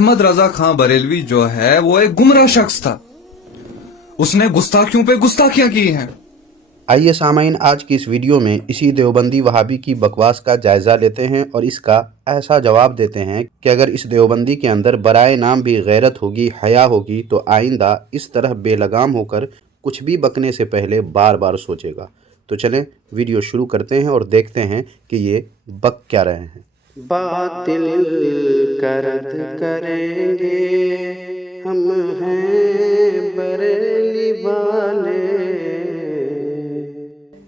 अहमद रजा खां बरेलवी जो है वो एक गुमराह शख्स था। उसने गुस्ताखियों पे गुस्ताखियां की हैं। आइए सामाइन, आज की इस वीडियो में इसी देवबंदी वहाबी की बकवास का जायज़ा लेते हैं और इसका ऐसा जवाब देते हैं कि अगर इस देवबंदी के अंदर बराए नाम भी गैरत होगी, हया होगी, तो आइंदा इस तरह बेलगाम होकर कुछ भी बकने से पहले बार बार सोचेगा। तो चलें वीडियो शुरू करते हैं और देखते हैं कि ये बक क्या रहे हैं। बातिल करद करेंगे हम हैं बरेली वाले।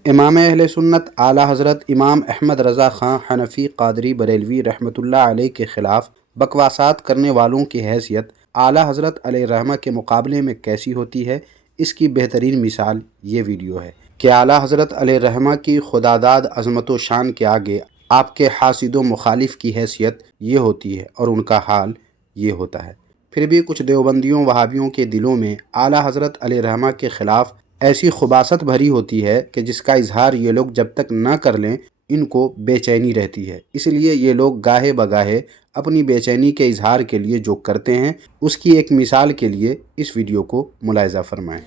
इमाम अहले सुन्नत आला हज़रत इमाम अहमद रज़ा ख़ां हनफ़ी क़ादरी बरेलवी रहमतुल्लाह अलैह के ख़िलाफ़ बकवासात करने वालों की हैसियत आला हज़रत अलैहिर्रहमा के मुकाबले में कैसी होती है, इसकी बेहतरीन मिसाल ये वीडियो है कि आला हज़रत अलैहिर्रहमा की खुदादाद अज़मत व शान के आगे आपके हासिद व मुखालिफ की हैसियत ये होती है और उनका हाल ये होता है। फिर भी कुछ देवबंदियों वहाबियों के दिलों में आला हज़रत अलैहिर्रहमा के ख़िलाफ़ ऐसी खुबासत भरी होती है कि जिसका इजहार ये लोग जब तक न कर लें इनको बेचैनी रहती है। इसलिए ये लोग गाहे बगाहे अपनी बेचैनी के इजहार के लिए जो करते हैं, उसकी एक मिसाल के लिए इस वीडियो को मुलाहिज़ा फरमाएं।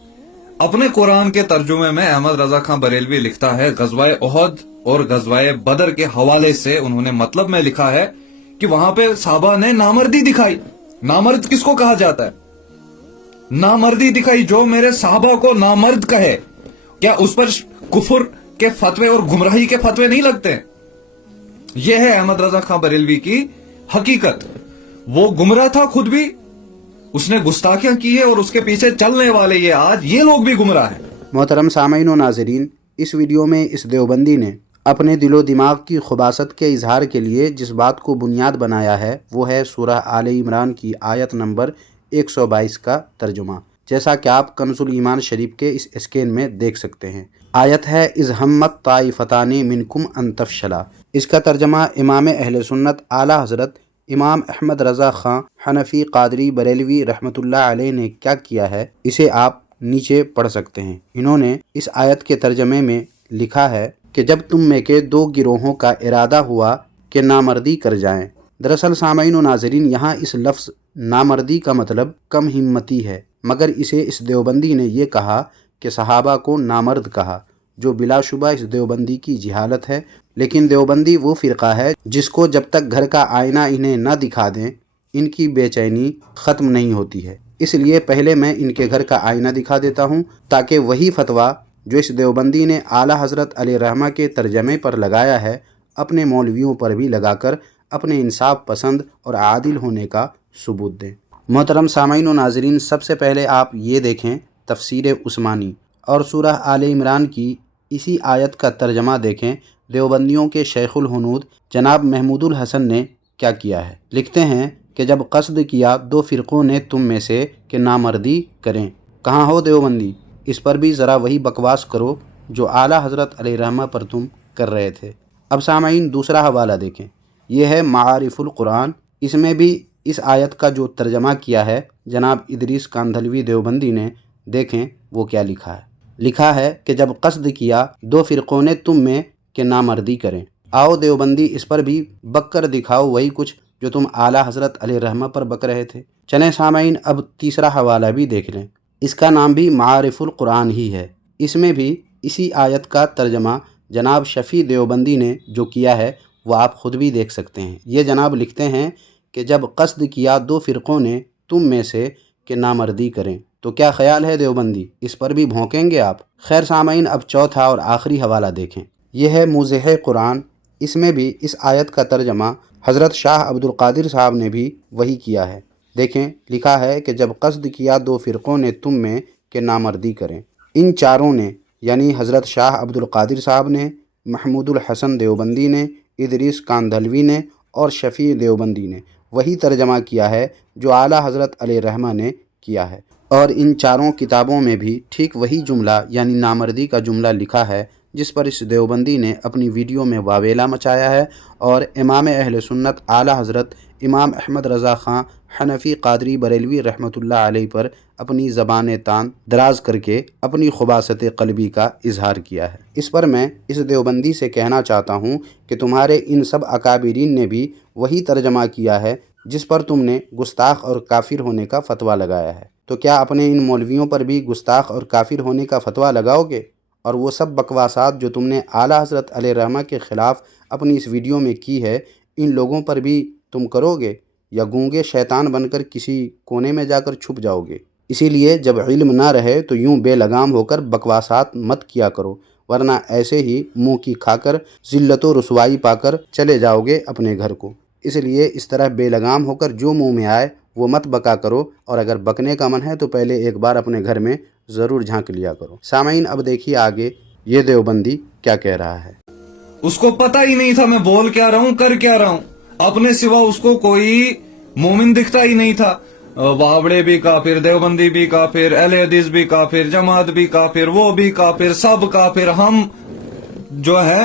अपने कुरान के तर्जुमे में अहमद रजा खां बरेलवी लिखता है, गज़वाए उहद और गज़वाए बदर के हवाले से उन्होंने मतलब में लिखा है कि वहां पे साहबा ने नामर्दी दिखाई। नामर्द किसको कहा जाता है? नामर्दी दिखाई। जो मेरे साहबा को नामर्द कहे, क्या उस पर कुफर के फतवे और गुमराही के फतवे नहीं लगते? यह है अहमद रजा खां बरेलवी की हकीकत। वो गुमराह था खुद भी, उसने गुस्ताखियां की है और उसके पीछे चलने वाले ये आज ये लोग भी गुमराह हैं। मोहतरम सामीन व नाज़रीन, इस वीडियो में इस देवबंदी ने अपने दिलो दिमाग की खुबासत के इजहार के लिए जिस बात को बुनियाद बनाया है वो है सूरह आले इमरान की आयत नंबर 122 का तर्जुमा, जैसा कि आप कंजुल ईमान शरीफ के इस स्कैन में देख सकते हैं। आयत है इज़ हम्मत ताइफतानी मिनकुम अन तफशला। इसका तर्जमा इमाम अहले सुन्नत आला हज़रत इमाम अहमद रज़ा ख़ां हनफ़ी क़ादरी बरेलवी रहमतुल्लाह अलैह ने क्या किया है, इसे आप नीचे पढ़ सकते हैं। इन्होंने इस आयत के तर्जमे में लिखा है कि जब तुम में के दो गिरोहों का इरादा हुआ कि नामर्दी कर जाएं। दरअसल सामाईन व नाज़रीन, यहाँ इस लफ्ज़ नामर्दी का मतलब कम हिम्मती है, मगर इसे इस देवबंदी ने यह कहा कि सहाबा को नामर्द कहा, जो बिलाशुबा इस देवबंदी की जिहालत है। लेकिन देवबंदी वो फ़िरका है जिसको जब तक घर का आईना इन्हें न दिखा दें इनकी बेचैनी ख़त्म नहीं होती है। इसलिए पहले मैं इनके घर का आईना दिखा देता हूँ ताकि वही फतवा जो इस देवबंदी ने आला हज़रत अलैहिर्रहमा के तर्जमे पर लगाया है अपने मौलवियों पर भी लगाकर अपने इंसाफ पसंद और आदिल होने का सबूत दें। मोहतरम सामाईन व नाज़रीन, सबसे पहले आप ये देखें तफसीर उस्मानी और सूरह आले इमरान की इसी आयत का तर्जमा देखें। देवबंदियों के शेखुल हुनूद जनाब महमूदुल हसन ने क्या किया है। लिखते हैं कि जब कस्द किया दो फ़िरक़ों ने तुम में से कि नामर्दी करें। कहाँ हो देवबंदी, इस पर भी ज़रा वही बकवास करो जो आला हज़रत अलैहिर्रहमा पर तुम कर रहे थे। अब सामाईन दूसरा हवाला देखें, यह है मारिफुल कुरान। इसमें भी इस आयत का जो तर्जमा किया है जनाब इदरीस कांधलवी देवबंदी ने, देखें वो क्या लिखा है। लिखा है कि जब कस्द किया दो फ़िरक़ों ने तुम में कि नामर्दी करें। आओ देवबंदी, इस पर भी बक कर दिखाओ वही कुछ जो तुम आला हज़रत अलैहिर्रहमा पर बक रहे थे। चलें सामाईन, अब तीसरा हवाला भी देख लें। इसका नाम भी मारिफुल कुरान ही है। इसमें भी इसी आयत का तर्जमा जनाब शफ़ी देवबंदी ने जो किया है वो आप ख़ुद भी देख सकते हैं। ये जनाब लिखते हैं कि जब कस्द किया दो फ़िरक़ों ने तुम में से कि नामर्दी करें। तो क्या ख़याल है देवबंदी, इस पर भी भौंकेंगे आप? खैर सामाईन, अब चौथा और आखिरी हवाला देखें। यह है मुज़ह कुरान। इसमें भी इस आयत का तर्जमा हज़रत शाह अब्दुल क़ादिर साहब ने भी वही किया है। देखें, लिखा है कि जब कस्द किया दो फ़िरक़ों ने तुम में कि नामर्दी करें। इन चारों ने, यानी हज़रत शाह अब्दुल क़ादिर साहब ने, महमूदुल हसन देवबंदी ने, इदरीस कांधलवी ने और शफ़ी देवबंदी ने वही तर्जमा किया है जो आला हज़रत अलैहिर्रहमा ने किया है। और इन चारों किताबों में भी ठीक वही जुमला यानी नामर्दी का जुमला लिखा है जिस पर इस देवबंदी ने अपनी वीडियो में वावेला मचाया है और इमाम अहले सुन्नत आला हज़रत इमाम अहमद रज़ा ख़ां हनफ़ी क़ादरी बरेलवी रहमतुल्लाह अलैह पर अपनी ज़बान तान दराज करके अपनी खुबासत क़ल्बी का इजहार किया है। इस पर मैं इस देवबंदी से कहना चाहता हूँ कि तुम्हारे इन सब अकाबिरीन ने भी वही तर्जमा किया है جس پر تم نے گستاخ اور کافر ہونے کا فتویٰ لگایا ہے۔ تو کیا اپنے ان مولویوں پر بھی گستاخ اور کافر ہونے کا فتویٰ لگاؤ گے؟ اور وہ سب بکواسات جو تم نے اعلیٰ حضرت علیہ الرحمہ کے خلاف اپنی اس ویڈیو میں کی ہے، ان لوگوں پر بھی تم کرو گے، یا گونگے شیطان بن کر کسی کونے میں جا کر چھپ جاؤ گے؟ اسی لیے جب علم نہ رہے تو یوں بے لگام ہو کر بکواسات مت کیا کرو، ورنہ ایسے ہی منہ کی کھا کر ذلت و رسوائی پا کر چلے جاؤ گے اپنے گھر کو۔ اس لیے اس طرح بے لگام ہو کر جو منہ میں آئے وہ مت بکا کرو، اور اگر بکنے کا من ہے تو پہلے ایک بار اپنے گھر میں ضرور جھانک لیا کرو۔ سامعین، اب دیکھیے آگے یہ دیوبندی کیا کہہ رہا ہے۔ اس کو پتہ ہی نہیں تھا میں بول کیا رہا ہوں، کر کیا رہا ہوں، اپنے سوا اس کو کوئی مومن دکھتا ہی نہیں تھا۔ وابڑے بھی کافر، دیوبندی بھی کافر، اہل حدیث بھی کافر، جماعت بھی کافر، وہ بھی کافر، سب کافر، ہم جو ہے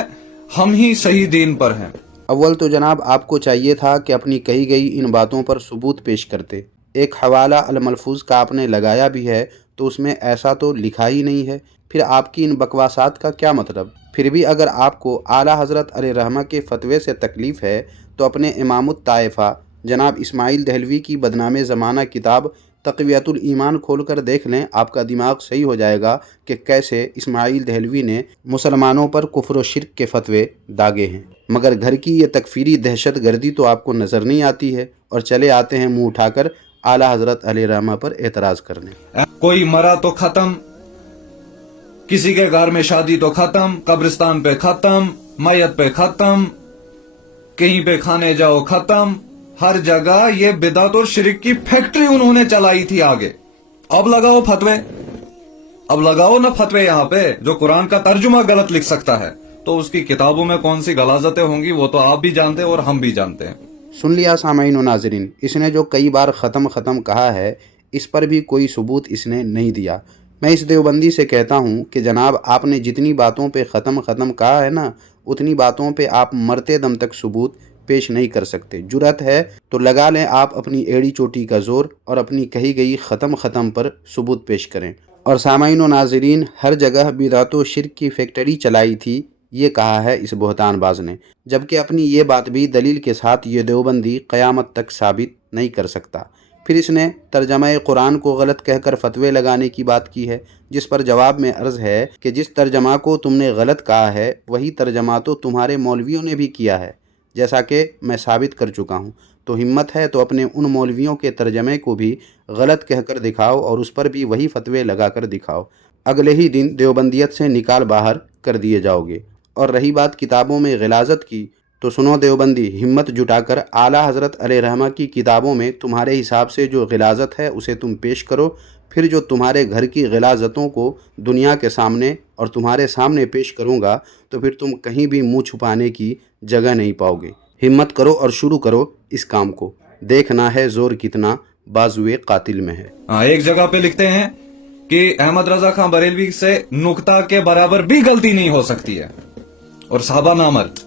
ہم ہی صحیح دین پر ہیں۔ اول تو جناب آپ کو چاہیے تھا کہ اپنی کہی گئی ان باتوں پر ثبوت پیش کرتے۔ ایک حوالہ الملفوظ کا آپ نے لگایا بھی ہے تو اس میں ایسا تو لکھا ہی نہیں ہے، پھر آپ کی ان بکواسات کا کیا مطلب؟ پھر بھی اگر آپ کو اعلیٰ حضرت علیہ الرحمہ کے فتوے سے تکلیف ہے تو اپنے امام الطائفہ جناب اسماعیل دہلوی کی بدنام زمانہ کتاب تقویۃ الایمان کھول کر دیکھ لیں، آپ کا دماغ صحیح ہو جائے گا کہ کیسے اسماعیل دہلوی نے مسلمانوں پر کفر و شرک کے فتوے داغے ہیں۔ مگر گھر کی یہ تکفیری دہشت گردی تو آپ کو نظر نہیں آتی ہے، اور چلے آتے ہیں منہ اٹھا کر اعلیٰ حضرت علیہ الرحمہ پر اعتراض کرنے۔ کوئی مرا تو ختم، کسی کے گھر میں شادی تو ختم، قبرستان پہ ختم، میت پہ ختم، کہیں پہ کھانے جاؤ ختم، ہر جگہ یہ بدعت اور شرک کی فیکٹری انہوں نے چلائی تھی آگے۔ اب لگاؤ فتوے، اب لگاؤ نا فتوے یہاں پہ۔ جو قرآن کا ترجمہ غلط لکھ سکتا ہے تو اس کی کتابوں میں کون سی غلاظتیں ہوں گی وہ تو آپ بھی جانتے ہیں اور ہم بھی جانتے ہیں۔ سن لیا سامعین و ناظرین، اس نے جو کئی بار ختم کہا ہے، اس پر بھی کوئی ثبوت اس نے نہیں دیا۔ میں اس دیوبندی سے کہتا ہوں کہ جناب آپ نے جتنی باتوں پہ ختم کہا ہے نا، اتنی باتوں پہ آپ مرتے دم تک ثبوت پیش نہیں کر سکتے۔ جرأت ہے تو لگا لیں آپ اپنی ایڑی چوٹی کا زور اور اپنی کہی گئی ختم پر ثبوت پیش کریں۔ اور سامعین و ناظرین، ہر جگہ بدعت و شرک کی فیکٹری چلائی تھی، یہ کہا ہے اس بہتان باز نے، جبکہ اپنی یہ بات بھی دلیل کے ساتھ یہ دیوبندی قیامت تک ثابت نہیں کر سکتا۔ پھر اس نے ترجمہ قرآن کو غلط کہہ کر فتوے لگانے کی بات کی ہے، جس پر جواب میں عرض ہے کہ جس ترجمہ کو تم نے غلط کہا ہے وہی ترجمہ تو تمہارے مولویوں نے بھی کیا ہے، جیسا کہ میں ثابت کر چکا ہوں۔ تو ہمت ہے تو اپنے ان مولویوں کے ترجمے کو بھی غلط کہہ کر دکھاؤ اور اس پر بھی وہی فتوے لگا کر دکھاؤ، اگلے ہی دن دیوبندیت سے نکال باہر کر دیے جاؤ گے۔ اور رہی بات کتابوں میں غلاظت کی، تو سنو دیوبندی، ہمت جٹا کر اعلیٰ حضرت علیہ الرحمہ کی کتابوں میں تمہارے حساب سے جو غلاظت ہے اسے تم پیش کرو، پھر جو تمہارے گھر کی غلاظتوں کو دنیا کے سامنے اور تمہارے سامنے پیش کروں گا تو پھر تم کہیں بھی منہ چھپانے کی جگہ نہیں پاؤ گے۔ ہمت کرو اور شروع کرو اس کام کو، دیکھنا ہے زور کتنا بازوئے قاتل میں ہے۔ ایک جگہ پہ لکھتے ہیں کہ احمد رضا خان بریلوی سے نقطہ کے برابر بھی غلطی نہیں ہو سکتی ہے، اور صحابہ نامرد،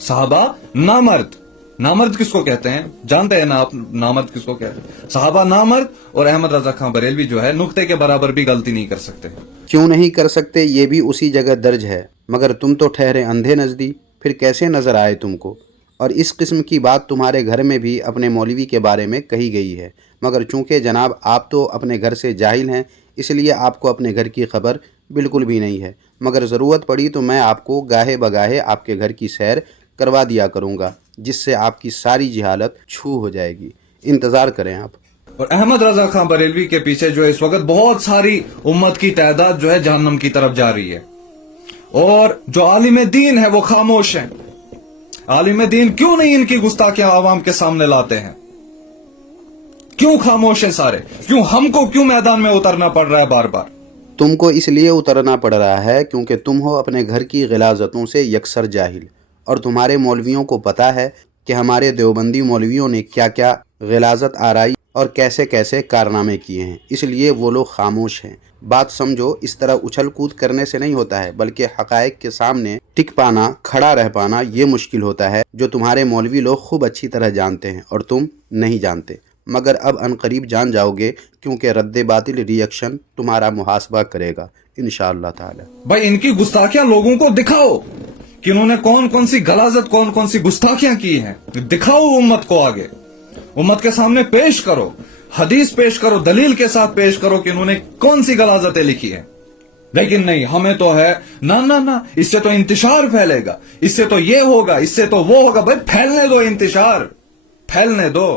صحابہ نامرد، نامرد کس کو کہتے ہیں جانتے ہیں نا آپ؟ نامرد کس کو کہتے ہیں؟ صحابہ نامرد، اور احمد رضا خان بریلوی جو ہے نقطے کے برابر بھی غلطی نہیں کر سکتے۔ کیوں نہیں کر سکتے؟ یہ بھی اسی جگہ درج ہے، مگر تم تو ٹھہرے اندھے نزدی، پھر کیسے نظر آئے تم کو؟ اور اس قسم کی بات تمہارے گھر میں بھی اپنے مولوی کے بارے میں کہی گئی ہے، مگر چونکہ جناب آپ تو اپنے گھر سے جاہل ہیں، اس لیے آپ کو اپنے گھر کی خبر بالکل بھی نہیں ہے، مگر ضرورت پڑی تو میں آپ کو گاہے بگاہے آپ کے گھر کی سیر کروا دیا کروں گا، جس سے آپ کی ساری جہالت چھو ہو جائے گی۔ انتظار کریں آپ۔ اور احمد رضا خان بریلوی کے پیچھے جو اس وقت بہت ساری امت کی تعداد جو ہے جہنم کی طرف جا رہی ہے، اور جو عالم دین ہے وہ خاموش ہیں۔ عالم دین کیوں نہیں ان کی گستاخیاں عوام کے سامنے لاتے ہیں؟ کیوں خاموش ہیں سارے؟ کیوں ہم کو کیوں میدان میں اترنا پڑ رہا ہے بار بار؟ تم کو اس لیے اترنا پڑ رہا ہے کیونکہ تم ہو اپنے گھر کی غلاظتوں سے یکسر جاہل، اور تمہارے مولویوں کو پتہ ہے کہ ہمارے دیوبندی مولویوں نے کیا کیا غلاظت آرائی اور کیسے کیسے کارنامے کیے ہیں، اس لیے وہ لوگ خاموش ہیں۔ بات سمجھو، اس طرح اچھل کود کرنے سے نہیں ہوتا ہے، بلکہ حقائق کے سامنے ٹک پانا، کھڑا رہ پانا یہ مشکل ہوتا ہے، جو تمہارے مولوی لوگ خوب اچھی طرح جانتے ہیں اور تم نہیں جانتے، مگر اب عنقریب جان جاؤ گے، کیونکہ رد باطل ری ایکشن تمہارا محاسبہ کرے گا انشاءاللہ تعالی۔ بھائی ان کی گستاخیاں لوگوں کو دکھاؤ کہ انہوں نے کون کون سی غلاظت، کون کون سی گستاخیاں کی ہیں، دکھاؤ امت کو آگے۔ उम्मत के सामने पेश करो, हदीस पेश करो, दलील के साथ पेश करो कि इन्होंने कौन सी गलाजतें लिखी है। लेकिन नहीं, हमें तो है ना ना ना, इससे तो इंतशार फैलेगा, इससे तो ये होगा, इससे तो वो होगा। भाई फैलने दो, इंतशार फैलने दो।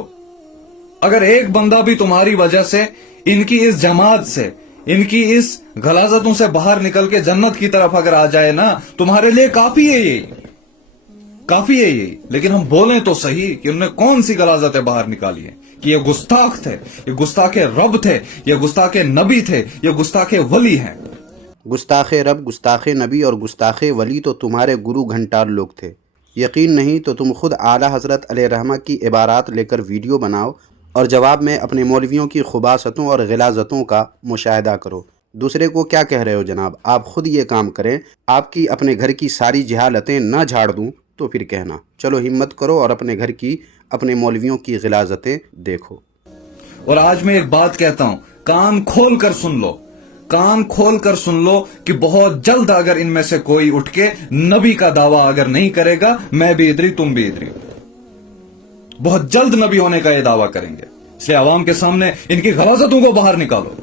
अगर एक बंदा भी तुम्हारी वजह से, इनकी इस जमात से, इनकी इस गलाजतों से बाहर निकल के जन्नत की तरफ अगर आ जाए ना, तुम्हारे लिए काफी है यही, काफी है यही। लेकिन हम बोलें तो सही कि उन्होंने कौन सी गलाजतें बाहर निकाली है, कि ये गुस्ताख थे, ये गुस्ताखे रब थे, ये गुस्ताखे नबी थे, ये गुस्ताखे वली हैं। गुस्ताख रब, गुस्ताख नबी और गुस्ताख वली तो तुम्हारे गुरु घंटार लोग थे। यकीन नहीं तो तुम खुद आला हज़रत अलैहिर्रहमा की इबारात लेकर वीडियो बनाओ और जवाब में अपने मौलवियों की खुबासतों और गिलाजतों का मुशाहिदा करो। दूसरे को क्या कह रहे हो जनाब, आप खुद ये काम करें। आपकी अपने घर की सारी जहालतें ना झाड़ दूं तो फिर कहना। चलो हिम्मत करो और अपने घर की, अपने मौलवियों की गिलाजतें देखो। और आज मैं एक बात कहता हूं, कान खोल कर सुन लो, कान खोल कर सुन लो कि बहुत जल्द अगर इनमें से कोई उठ के नबी का दावा अगर नहीं करेगा, मैं भी इधरी तुम भी इधरी, बहुत जल्द नबी होने का ये दावा करेंगे। इसलिए आवाम के सामने इनकी गलाजतों को बाहर निकालो।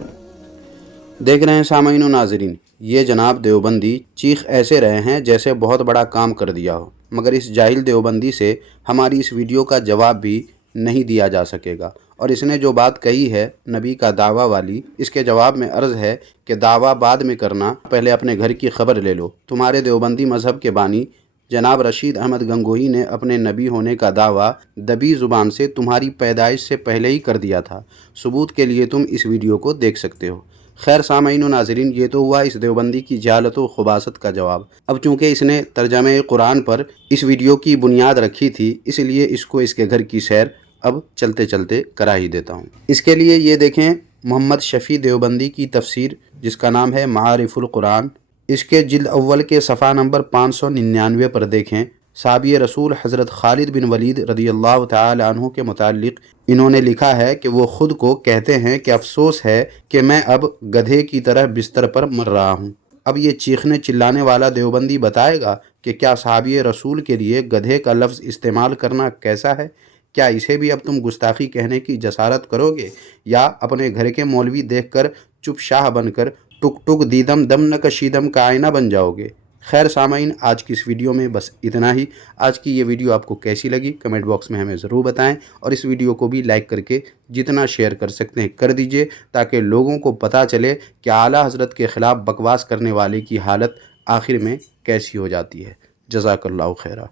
देख रहे हैं सामीन व नाज़रीन, ये जनाब देवबंदी चीख ऐसे रहे हैं जैसे बहुत बड़ा काम कर दिया हो, मगर इस जाहिल देवबंदी से हमारी इस वीडियो का जवाब भी नहीं दिया जा सकेगा। और इसने जो बात कही है नबी का दावा वाली, इसके जवाब में अर्ज़ है कि दावा बाद में करना, पहले अपने घर की खबर ले लो। तुम्हारे देवबंदी मज़हब के बानी जनाब रशीद अहमद गंगोही ने अपने नबी होने का दावा दबी ज़ुबान से तुम्हारी पैदाइश से पहले ही कर दिया था। सबूत के लिए तुम इस वीडियो को देख सकते हो। खैर सामीन व नाज़रीन, ये तो हुआ इस देवबंदी की जहालत व खुबासत का जवाब। अब चूँकि इसने तर्जमे कुरान पर इस वीडियो की बुनियाद रखी थी, इसलिए इसको इसके घर की सैर अब चलते चलते करा ही देता हूँ। इसके लिए ये देखें मोहम्मद शफ़ी देवबंदी की तफसीर, जिसका नाम है मारिफुल कुरान। इसके जिल्द अव्वल के सफ़ा नंबर 599 पर देखें। साहबी रसूल हज़रत खालिद बिन वलीद रदियल्लाहु ताला अन्हु के मुतालिक इन्होंने लिखा है कि वो ख़ुद को कहते हैं कि अफ़सोस है कि मैं अब गधे की तरह बिस्तर पर मर रहा हूँ। अब ये चीखने चिल्लाने वाला देवबंदी बताएगा कि क्या साहबी रसूल के लिए गधे का लफ्ज़ इस्तेमाल करना कैसा है। क्या इसे भी अब तुम गुस्ताखी कहने की जसारत करोगे, या अपने घर के मौलवी देखकर चुप शाह बनकर टुक टुक दीदम दम न कशीदम का आईना बन जाओगे। खैर सामाइन, आज की इस वीडियो में बस इतना ही। आज की ये वीडियो आपको कैसी लगी कमेंट बॉक्स में हमें ज़रूर बताएं, और इस वीडियो को भी लाइक करके जितना शेयर कर सकते हैं कर दीजिए, ताकि लोगों को पता चले कि आला हज़रत के ख़िलाफ़ बकवास करने वाले की हालत आखिर में कैसी हो जाती है। जज़ाकल्लाहु खैरा।